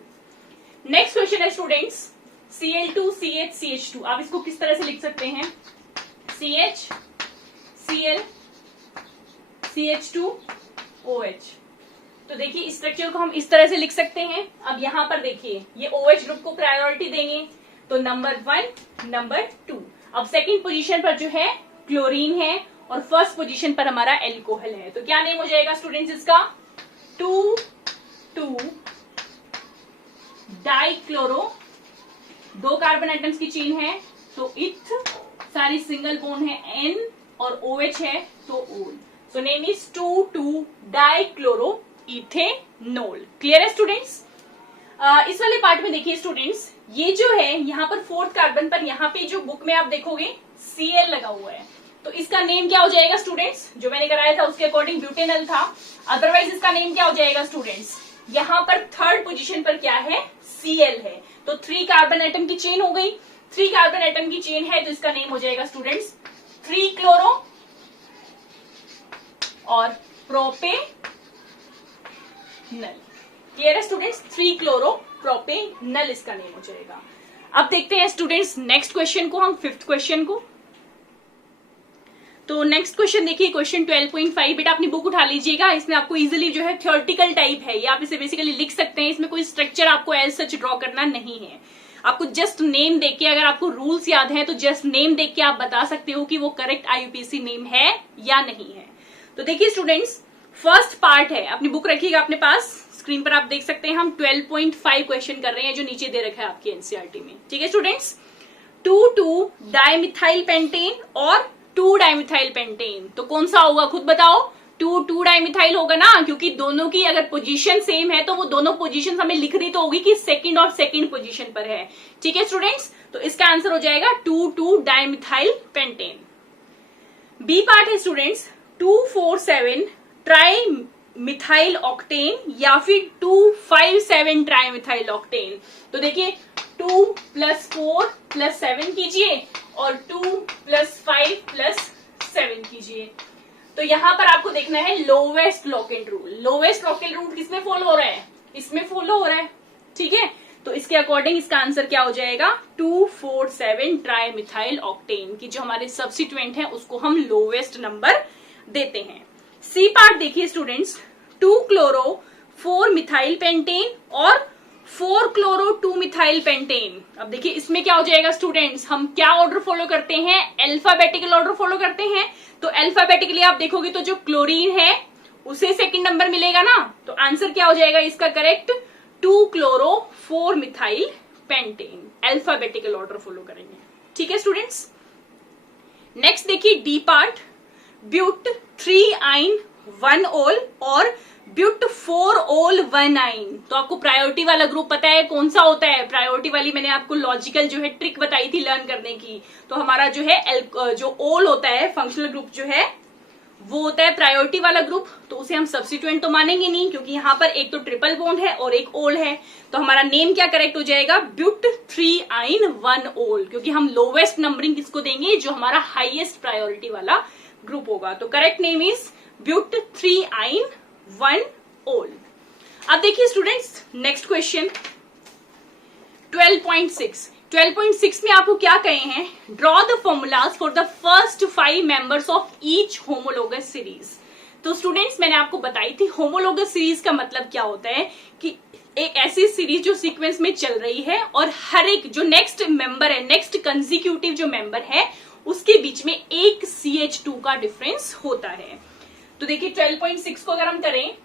नेक्स्ट क्वेश्चन है स्टूडेंट्स Cl2 CH CH2। आप इसको किस तरह से लिख सकते हैं, CH Cl CH2 OH। तो देखिए इस स्ट्रक्चर को हम इस तरह से लिख सकते हैं। अब यहाँ पर देखिए ये OH ग्रुप को प्रायोरिटी देंगे, तो नंबर 1 नंबर 2। अब सेकंड पोजीशन पर जो है क्लोरीन है और फर्स्ट पोजीशन पर हमारा एल्कोहल है, तो क्या नेम हो जाएगा स्टूडेंट्स इसका 2 2 डाइक्लोरो, 2 कार्बन एटम्स की चेन है तो इथ, सारी सिंगल बोन है N और OH है तो ओल, so name is 2 2 dichloro ethanol. Clear है स्टूडेंट्स। इस वाले पार्ट में देखिए स्टूडेंट्स, ये जो है यहाँ पर 4th कार्बन पर यहाँ पे जो बुक में आप देखोगे Cl लगा हुआ है, तो इसका नेम क्या हो जाएगा स्टूडेंट्स, जो मैंने कराया था उसके अकॉर्डिंग ब्यूटेनल था। अदरवाइज इसका नेम क्या हो जाएगा स्टूडेंट्स, यहाँ पर थर्ड पोजीशन पर क्या है, Cl है, तो 3 कार्बन एटम की चेन हो गई। 3 कार्बन एटम की चेन है तो इसका नेम हो जाएगा स्टूडेंट्स 3 क्लोरो और प्रोपेनल। क्लियर है स्टूडेंट्स, 3 क्लोरो प्रोपेनल इसका नेम हो जाएगा। अब देखते हैं स्टूडेंट्स नेक्स्ट क्वेश्चन को, हम 5th क्वेश्चन को। तो नेक्स्ट क्वेश्चन देखिए, क्वेश्चन 12.5। बेटा अपनी बुक उठा लीजिएगा, इसमें आपको इजीली जो है थ्योरेटिकल टाइप है, ये आप इसे बेसिकली लिख सकते हैं, इसमें कोई स्ट्रक्चर आपको एज सच ड्रॉ करना नहीं है। आपको जस्ट नेम देख के, अगर आपको रूल्स याद है तो जस्ट नेम देख के आप बता सकते हो कि वो करेक्ट आईयूपीएसी नेम है या नहीं है। तो देखिए स्टूडेंट्स, फर्स्ट पार्ट है, अपनी बुक रखिएगा अपने पास, स्क्रीन पर आप देख सकते हैं हम 12.5 क्वेश्चन कर रहे हैं जो नीचे दे रखा है आपके एनसीईआरटी में। ठीक है स्टूडेंट्स, 2,2 डाइमिथाइल पेंटेन और 2 डाइमिथाइल पेंटेन, तो कौन सा होगा खुद बताओ? 2 डाइमिथाइल होगा ना, क्योंकि दोनों की अगर पोजीशन सेम है तो वो दोनों पोजीशन हमें लिखनी तो होगी कि सेकंड और सेकंड पोजीशन पर है। ठीक है स्टूडेंट्स, तो इसका आंसर हो जाएगा 2,2 डाइमिथाइल पेंटेन। बी पार्ट है स्टूडेंट्स, 2,4,7 ट्राई मिथाइल ऑक्टेन या फिर 2,5,7 ट्राई मिथाइल ऑक्टेन। तो देखिए 2 + 4 + 7 कीजिए और 2 + 5 + 7 कीजिए। तो यहां पर आपको देखना है lowest locket rule. Lowest locket rule किसमें फॉलो हो रहा है? इसमें फॉलो हो रहा है। ठीक है, तो इसके अकॉर्डिंग इसका आंसर क्या हो जाएगा? 2,4,7 ट्राई मिथाइल ऑक्टेन की जो हमारे सब्स्टिट्यूएंट है उसको हम लोवेस्ट नंबर देते हैं। सी पार्ट देखिए स्टूडेंट्स, 2 क्लोरो 4 मिथाइल पेंटेन और 4 क्लोरो 2 मिथाइल पेंटेन। अब देखिए इसमें क्या हो जाएगा स्टूडेंट्स, हम क्या ऑर्डर फॉलो करते हैं? अल्फाबेटिकल ऑर्डर फॉलो करते हैं। तो अल्फाबेटिकली आप देखोगे तो जो क्लोरीन है उसे सेकंड नंबर मिलेगा ना, तो आंसर क्या हो जाएगा इसका correct? 2 chloro 4 methyl pentane. Alphabetical order follow करेंगे। ठीक है स्टूडेंट्स, नेक्स्ट देखिए डी पार्ट, ब्यूट 3 आइन 1 ओल और ब्यूट 4 ओल 1 आइन। तो आपको प्रायोरिटी वाला ग्रुप पता है कौन सा होता है? प्रायोरिटी वाली मैंने आपको लॉजिकल जो है ट्रिक बताई थी लर्न करने की। तो हमारा जो है जो ओल होता है, फंक्शनल ग्रुप जो है वो होता है प्रायोरिटी वाला ग्रुप। तो उसे हम सब्स्टिट्यूएंट तो मानेंगे नहीं, क्योंकि यहाँ पर एक तो ट्रिपल बॉन्ड है और एक ओल है। तो हमारा नेम क्या करेक्ट हो जाएगा? ब्यूट 3 आइन 1 ओल, क्योंकि हम लोवेस्ट नंबरिंग किसको देंगे? जो हमारा हाईएस्ट प्रायोरिटी वाला ग्रुप होगा। तो करेक्ट नेम इज ब्यूट 3 आइन 1 ओल। अब देखिए स्टूडेंट्स, नेक्स्ट क्वेश्चन 12.6। 12.6 में आपको क्या कहे हैं? Draw the formulas for the first 5 members of each homologous series. तो स्टूडेंट्स मैंने आपको बताई थी होमोलोगस सीरीज का मतलब क्या होता है कि एक ऐसी सीरीज जो सीक्वेंस में चल रही है और हर एक जो नेक्स्ट मेंबर है, नेक्स्ट कंसेक्यूटिव जो मेंबर है उसके बीच में एक CH2 का डिफरेंस होता है। तो देखिए 12.6 को अगर हम करें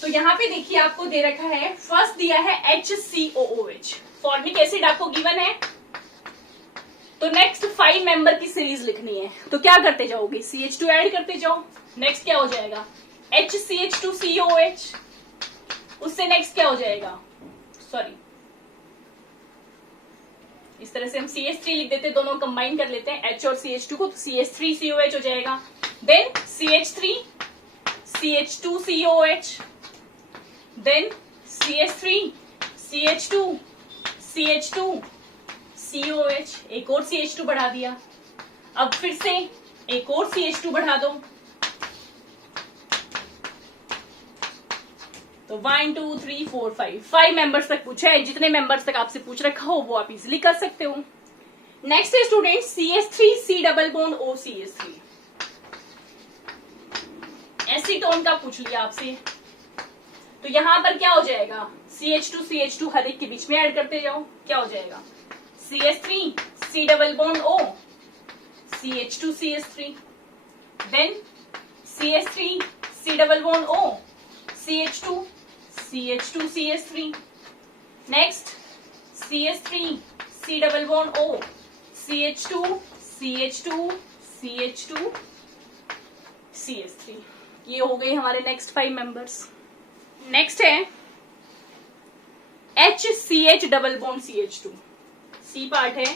तो यहाँ पे देखिए आपको दे रखा है, फर्स्ट दिया है HCOOH, फॉर्मिक एसिड आपको गिवन है। तो नेक्स्ट 5 मेंबर की सीरीज लिखनी है, तो क्या करते जाओगे? CH2 ऐड करते जाओ। नेक्स्ट क्या हो जाएगा? HCH2COH। उससे नेक्स्ट क्या हो जाएगा? सॉरी, इस तरह से हम CH3 लिख देते, दोनों कंबाइन कर लेते हैं H और CH2 को, तो CH3COH हो जाएगा। Then CH3 CH2COH, then CH3 CH2 CH2 COH, एक और CH2 बढ़ा दिया। अब फिर से एक और CH2 बढ़ा दो। तो 1 2 3 4 5 मेंबर्स तक पूछा है। जितने मेंबर्स तक आपसे पूछ रखा हो वो आप इजिली कर सकते हो। नेक्स्ट है student CH3 C double bond OCH3, acetone का पूछ लिया आपसे। तो यहां पर क्या हो जाएगा? CH2 हर एक के बीच में ऐड करते जाओ, क्या हो जाएगा? CH3 C double bond O CH2 CH3, then CH3 C double bond O CH2 CH2 CH3, next CH3 C double bond O CH2 CH2 CH2 CH3। ये हो गए हमारे नेक्स्ट 5 मेंबर्स। नेक्स्ट है HCH double bond CH2। C part है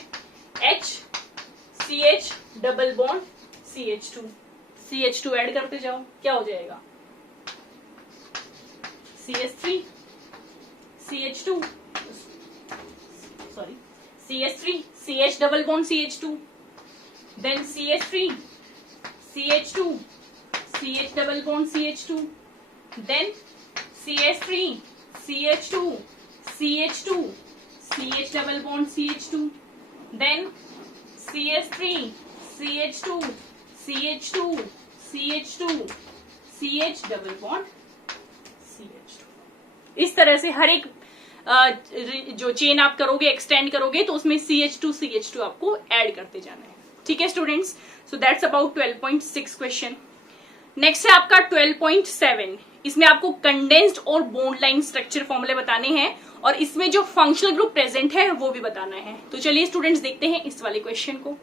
HCH double bond CH2 add करते जाओ, क्या हो जाएगा? CH3 CH2 sorry CH3 CH double bond CH2, then CH3 CH2 CH double bond CH2, then CH3 CH2 CH2 CH double bond CH2, then CH3 CH2 CH2 CH2 CH double bond CH2। इस तरह से हर एक जो chain आप करोगे, extend करोगे, तो उसमें CH2 आपको ऐड करते जाना है। ठीक है students, so that's about 12.6 question. Next है आपका 12.7। इसमें आपको कंडेंस्ड और बॉन्ड लाइन स्ट्रक्चर फॉर्मूले बताने हैं और इसमें जो फंक्शनल ग्रुप प्रेजेंट है वो भी बताना है। तो चलिए स्टूडेंट्स देखते हैं इस वाले क्वेश्चन को।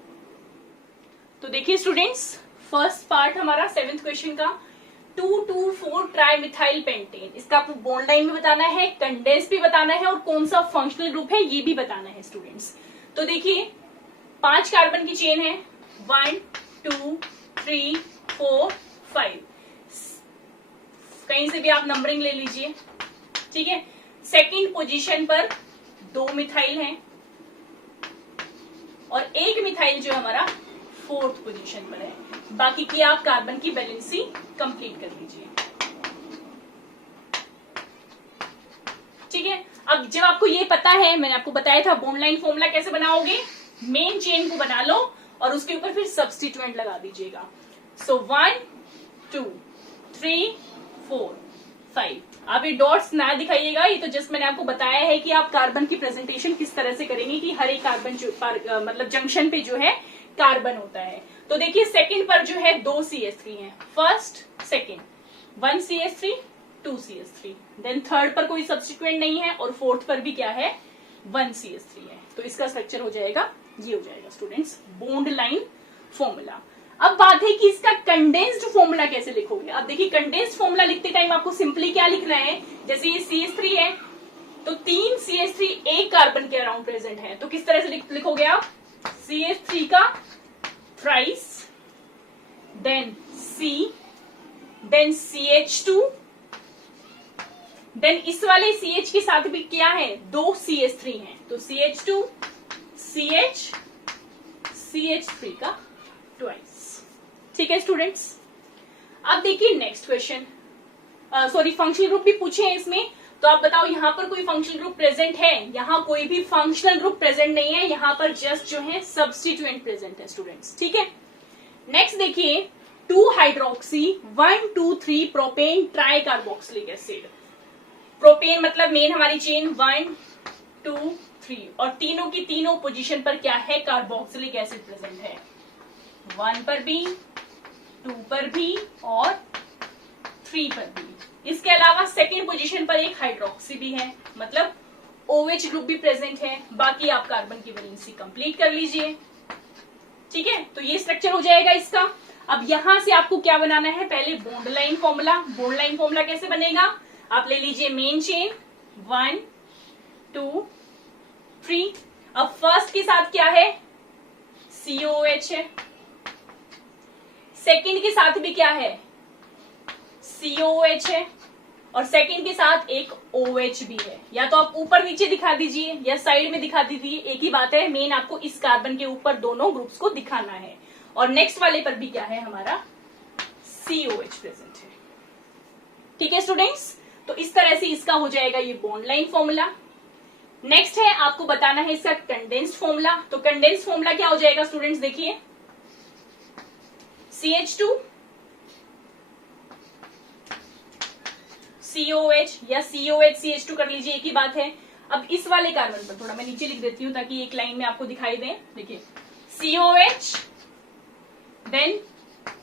तो देखिए स्टूडेंट्स, फर्स्ट पार्ट हमारा 7th क्वेश्चन का 2,2,4 ट्राइमिथाइल पेंटेन। इसका आपको बॉन्ड लाइन भी बताना है, कंडेंस भी बताना है और कौन सा फंक्शनल ग्रुप है ये भी बताना है स्टूडेंट्स। तो देखिए 5 कार्बन की चेन है, 1 2 3 4 5। कहीं से भी आप नंबरिंग ले लीजिए। ठीक है, सेकंड पोजीशन पर 2 मिथाइल हैं और 1 मिथाइल जो हमारा 4th पोजीशन पर है। बाकी की आप कार्बन की बैलेंसी कंप्लीट कर लीजिए। ठीक है, अब जब आपको ये पता है, मैंने आपको बताया था बॉन्ड लाइन फॉर्मूला कैसे बनाओगे, मेन चेन को बना लो और उसके ऊपर फिर सब्स्टिट्यूएंट लगा दीजिएगा। सो 1 2 3 4 5। आप ये डॉट्स ना दिखाइएगा, ये तो जस्ट मैंने आपको बताया है कि आप कार्बन की प्रेजेंटेशन किस तरह से करेंगे कि हर एक कार्बन जो मतलब जंक्शन पे जो है कार्बन होता है। तो देखिए सेकंड पर जो है 2 CH3 है, first second 1 CH3 2 CH3, then third पर कोई सब्स्टिट्यूएंट नहीं है और फोर्थ पर भी क्या है 1 CH3 है। तो इसका स्ट्रक्चर हो जाएगा, ये हो जाएगा स्टूडेंट्स बॉन्ड लाइन फॉर्मूला। अब बात है कि इसका कंडेंस्ड फॉर्मूला कैसे लिखोगे। अब देखिए कंडेंस्ड फॉर्मूला लिखते टाइम आपको सिंपली क्या लिखना है, जैसे ये CH3 है तो 3 CH3 एक कार्बन के अराउंड प्रेजेंट है, तो किस तरह से लिखोगे आप, CH3 का thrice, then C, then CH2, then इस वाले CH के साथ भी क्या है 2 CH3 है, तो CH2 CH CH3 का ट्वाइस। ठीक है स्टूडेंट्स, अब देखिए next question, sorry functional group भी पूछे हैं इसमें। तो आप बताओ यहाँ पर कोई फंक्शनल ग्रुप प्रेजेंट है, यहाँ कोई भी फंक्शनल ग्रुप प्रेजेंट नहीं है, यहाँ पर जस्ट जो है सब्स्टिट्यूएंट प्रेजेंट है स्टूडेंट्स। ठीक है, नेक्स्ट देखिए 2 hydroxy 1 2 3 propane try carboxylic acid. Propane मतलब मेन हमारी चेन 1 2 3 और तीनों की तीनों पोजीशन पर क्या है कार्बोक्सिलिक एसिड प्रेजेंट है, 1 पर भी 2 पर भी और 3 पर भी। इसके अलावा सेकेंड पोजीशन पर एक हाइड्रोक्सी भी है, मतलब OH ग्रुप भी प्रेजेंट है। बाकी आप कार्बन की वैलेंसी कंप्लीट कर लीजिए। ठीक है, तो ये स्ट्रक्चर हो जाएगा इसका। अब यहां से आपको क्या बनाना है, पहले bond line formula. Bond line formula कैसे बनेगा, आप ले लीजिए मेन चेन 1 2 3। अब फर्स्ट के साथ क्या है COH है, सेकंड के साथ भी क्या है COH है और सेकंड के साथ एक OH भी है। या तो आप ऊपर नीचे दिखा दीजिए या साइड में दिखा दीजिए, एक ही बात है। मेन आपको इस कार्बन के ऊपर दोनों ग्रुप्स को दिखाना है और नेक्स्ट वाले पर भी क्या है हमारा COH प्रेजेंट है। ठीक है स्टूडेंट्स, तो इस तरह से इसका हो जाएगा ये बॉन्ड लाइन फॉर्मूला। नेक्स्ट है आपको बताना है इसका कंडेंस्ड फॉर्मूला। तो कंडेंस्ड फॉर्मूला क्या हो जाएगा स्टूडेंट्स, देखिए CH2 COH या COH CH2 कर लीजिए, एक ही बात है। अब इस वाले कार्बन पर थोड़ा मैं नीचे लिख देती हूं ताकि एक लाइन में आपको दिखाई दे। देखिए COH then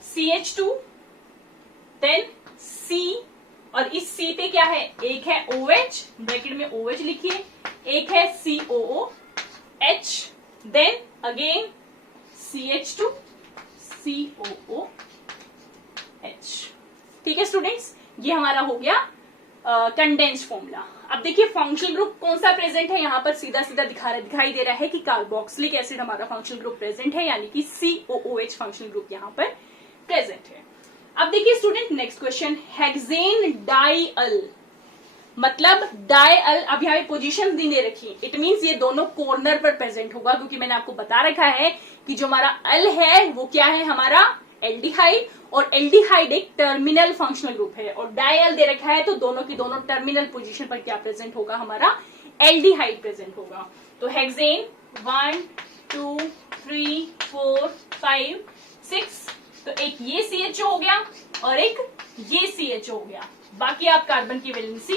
CH2 then C और इस C पे क्या है, एक है OH, ब्रैकेट में OH लिखिए, एक है COOH, then again CH2 COOH। ठीक है स्टूडेंट्स, ये हमारा हो गया कंडेंस्ड फॉर्मूला। अब देखिए फंक्शनल ग्रुप कौन सा प्रेजेंट है, यहाँ पर सीधा सीधा दिखाई दे रहा है कि कार्बोक्सिलिक एसिड हमारा फंक्शनल ग्रुप प्रेजेंट है, यानी कि COOH फंक्शनल ग्रुप यहाँ पर प्रेजेंट है। अब देखिए स्टूडेंट नेक्स्ट क्वेश्चन, हेक्सेन डाइअल मतलब डाइअल। अब यहाँ पे पोजीशन दी दे रखी, इट मींस ये दोनों कॉर्नर पर प्रेजेंट होगा, क्योंकि मैंने आपको बता रखा है कि जो हमारा अल है वो क्या है हमारा एल्डिहाइड, और एल्डिहाइड एक टर्मिनल फंक्शनल ग्रुप है और डाइअल दे रखा है, तो दोनों की दोनों टर्मिनल पोजीशन पर क्या प्रेजेंट होगा हमारा एल्डिहाइड प्रेजेंट होगा। तो हेक्सेन 1 2 3 4 5 6, तो एक ये CHO हो गया और एक ये CHO हो गया। बाकी आप कार्बन की वैलेंसी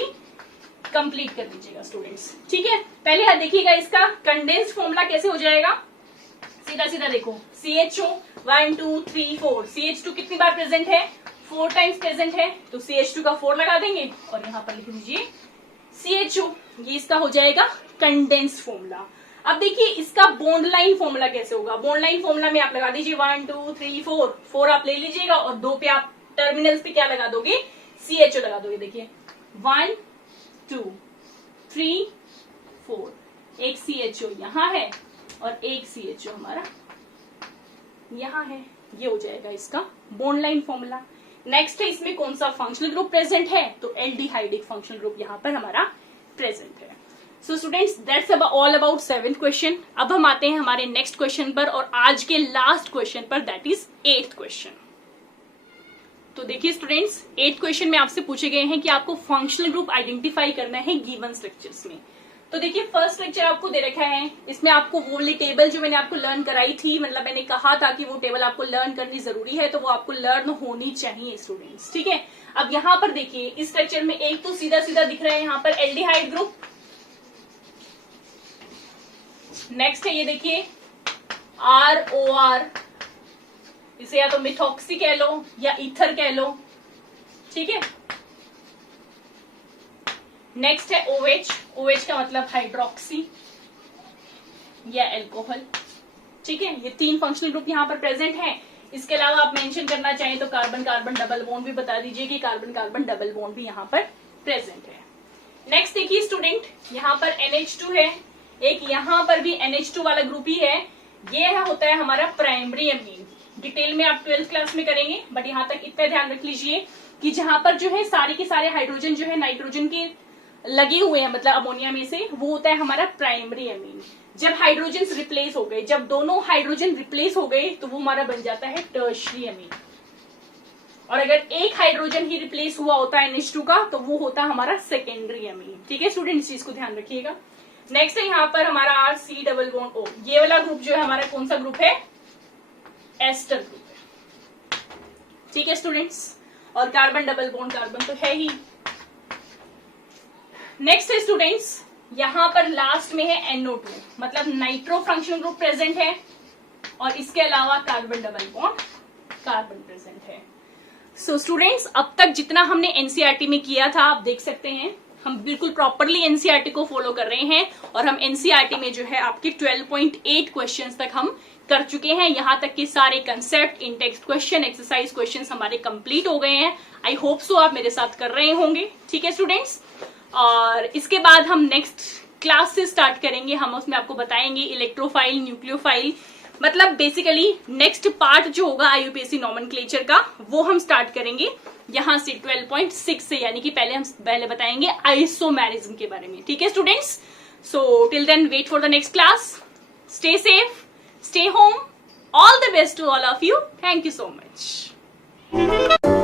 कंप्लीट कर लीजिएगा स्टूडेंट्स, ठीक है। पहले आप देखिएगा इसका कंडेंस्ड फॉर्मूला कैसे हो जाएगा। सीधा सीधा देखो, CHO 1 2 3 4, CH2 कितनी बार प्रेजेंट है, 4 टाइम्स प्रेजेंट है, तो CH2 का 4 लगा देंगे और यहाँ पर लिख दीजिए CHO। ये इसका हो जाएगा कंडेंस्ड फॉर्मूला। अब देखिए इसका बॉन्ड लाइन फॉर्मूला कैसे होगा। बॉन्ड लाइन फॉर्मूला में आप लगा दीजिए 1 2 3 4, 4 आप ले लीजिएगा और 2 पे आप टर्मिनल्स पे क्या लगा दोगे, CHO लगा दोगे। देखिए 1 2 3 4, एक CHO यहाँ है और एक CHO हमारा यहाँ है। ये हो जाएगा इसका बॉन्ड लाइन फॉर्मूला। नेक्स्ट है इसमें कौन सा फंक्शनल ग्रुप प्रेजेंट है, तो एल्डिहाइडिक फंक्शनल ग्रुप यहाँ पर हमारा प्रेजेंट है। So students that's all about 7th question. अब हम आते हैं हमारे नेक्स्ट क्वेश्चन पर और आज के लास्ट क्वेश्चन पर, दैट इज 8th क्वेश्चन। तो देखिए स्टूडेंट्स 8th क्वेश्चन में आपसे पूछे गए हैं कि आपको फंक्शनल ग्रुप आइडेंटिफाई करना है गिवन स्ट्रक्चर्स में। तो देखिए फर्स्ट स्ट्रक्चर आपको दे रखा है, इसमें आपको वो वाली टेबल जो मैंने आपको लर्न कराई थी, मतलब मैंने कहा था कि वो टेबल आपको लर्न करनी जरूरी है, तो वो आपको लर्न होनी चाहिए स्टूडेंट्स, ठीक है। अब यहाँ पर देखिए इस स्ट्रक्चर में एक तो सीधा सीधा दिख रहा है यहाँ पर एल्डिहाइड ग्रुप। नेक्स्ट है ये देखिए ROR, इसे या तो मिथॉक्सी कह लो या ईथर कह लो, ठीक है। नेक्स्ट है OH, OH का मतलब हाइड्रोक्सी या एल्कोहल, ठीक है। ये 3 फंक्शनल ग्रुप यहाँ पर प्रेजेंट हैं। इसके अलावा आप मेंशन करना चाहें तो कार्बन कार्बन डबल बॉन्ड भी बता दीजिए कि कार्बन कार्बन डबल बॉन्ड भी यहाँ पर प्रेजेंट है। नेक्स्ट देखिए स्टूडेंट यहाँ पर NH2 है, एक यहाँ पर भी NH2 वाला ग्रुप ही है। ये होता है हमारा प्राइमरी अमीन। डिटेल में आप 12th क्लास में करेंगे, बट यहाँ तक इतना ध्यान रख लीजिए कि जहां पर जो है सारे के सारे हाइड्रोजन जो है नाइट्रोजन के लगे हुए हैं, मतलब अमोनिया में से, वो होता है हमारा प्राइमरी अमीन। जब हाइड्रोजन रिप्लेस हो गए, जब दोनों हाइड्रोजन रिप्लेस हो गए, तो वो हमारा बन जाता है टर्शरी अमीन। और अगर एक हाइड्रोजन ही रिप्लेस हुआ होता है NH2 का, तो वो होता है हमारा सेकेंडरी अमीन, ठीक है स्टूडेंट, इस चीज को ध्यान रखिएगा। नेक्स्ट है यहाँ पर हमारा RC डबल बॉन्ड O, ये वाला ग्रुप जो है हमारा कौन सा ग्रुप है, एस्टर ग्रुप है, ठीक है स्टूडेंट्स। और कार्बन डबल बॉन्ड कार्बन तो है ही। नेक्स्ट है स्टूडेंट्स यहाँ पर लास्ट में है NO2, मतलब नाइट्रो फंक्शनल ग्रुप प्रेजेंट है और इसके अलावा carbon double bond carbon present है। सो स्टूडेंट्स अब तक जितना हमने एनसीईआरटी में किया था आप देख सकते हैं, हम बिल्कुल प्रॉपरली एनसीईआरटी को फॉलो कर रहे हैं और हम एनसीईआरटी में जो है आपके 12.8 क्वेश्चंस तक हम कर चुके हैं। यहाँ तक कि सारे कंसेप्ट, इन टेक्स्ट क्वेश्चन, एक्सरसाइज क्वेश्चंस हमारे कंप्लीट हो गए हैं। आई होप सो आप मेरे साथ कर रहे होंगे, ठीक है स्टूडेंट्स। और इसके बाद हम नेक्स्ट क्लास से स्टार्ट करेंगे, हम उसमें आपको बताएंगे इलेक्ट्रोफाइल, न्यूक्लियोफाइल, मतलब बेसिकली नेक्स्ट पार्ट जो होगा IUPAC नॉमेनक्लेचर का, वो हम स्टार्ट करेंगे यहां से 12.6 से, यानी कि पहले बताएंगे आइसोमेरिज्म के बारे में, ठीक है students. So till then wait for the next class, stay safe, stay home, all the best to all of you, thank you so much.